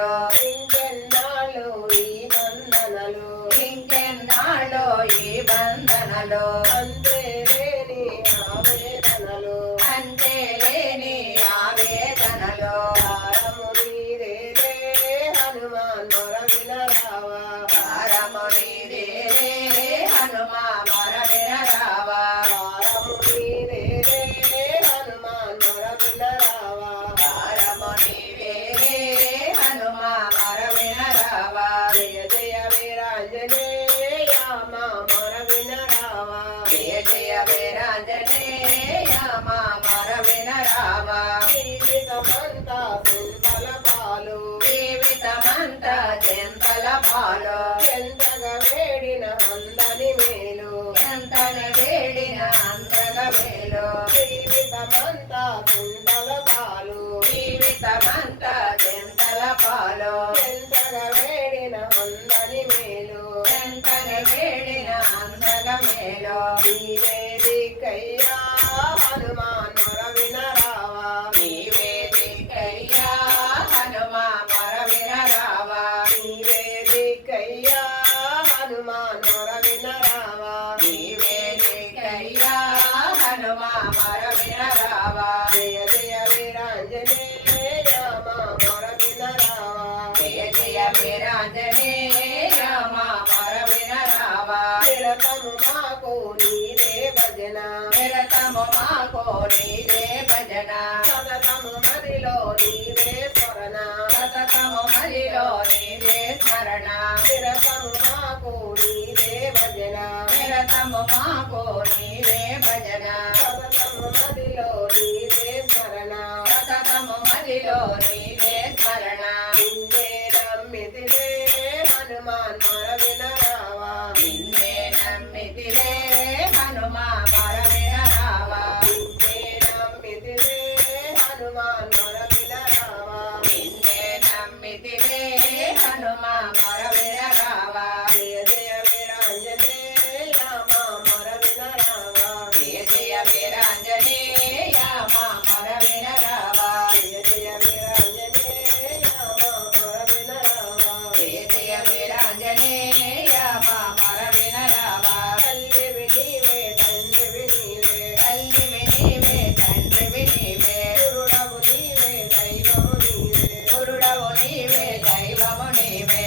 వందనలో ఇంకెన్నాళ్ళు ఈ వందనలు ఇంకెన్నాళ్ళు ఈ వందనలు అంతే లేని ఆవేదనలు అంతే లేని ఆవేదనలు భారము నీదే హనుమాన్ మొర వినరావా భారము నీదే హనుమాన్ మొర వినరావా భారము నీదే హనుమాన్ మొర వినరావా భారము నీదే హనుమాన్ మొర వినరావా జయ జయ వీరాంజనేయ మా మొర వినరావా జయ జయ వీరాంజనేయ మా మొర వినరావా జీవితమంతా చింతల పాలు జీవితమంతా చింతల పాలు ఎంతగా వేడిన అందని మేలు ఎంతగా వేడిన అందగా మేలు జీవితమంతా చింతల పాలు జీవితమంతా చింతల పాలు ఎంతగా వేడిన అందని మేలు ఎంతగా వేడిన అందగా మేలు నీవే దిక్కయ్యా హనుమాన్ మొర వినరావా నీవే దిక్కయ్యా హనుమాన్ మొర వినరావా నీవే దిక్కయ్యా హనుమాన్ మొర వినరావా నీవే దిక్కయ్యా హనుమాన్ మొర వినరావా జయ జయ వీరాంజనేయ మా మొర వినరావా జయ జయ వీరాంజనేయ మా మొర వినరావా నిరతము మాకు నీదే భజన నిరతము మాకు నీదే భజన సతతము మదిలో నీదే స్మరణ సతతము మదిలో నీదే స్మరణ నిరతము మాకు నీదే భజన నిరతము మాకు నీదే భజన సతతము మదిలో నీదే స్మరణ సతతము మదిలో నీదే స్మరణ నిన్నే నమ్మితిలే హనుమాన్ మొర వినరావా నిన్నే నమ్మితిలే హనుమాన్ మొర వినరావా నిన్నే నమ్మితిలే హనుమాన్ మొర వినరావా నిన్నే నమ్మితిలే హనుమాన్ మొర వినరావా జయ జయ వీరాంజనేయ మా మొర వినరావా జయ జయ వీరాంజనేయ మా మొర వినరావా జయ జయ వీరాంజనేయ మా మొర వినరావా జయ జయ వీరాంజనేయ మా మొర వినరావా తల్లివి నీవే తండ్రివి నీవే తల్లివి నీవే తండ్రివి నీవే గురుడవు నీవే దైవము నీవే గురుడవు నీవే దైవము నీవే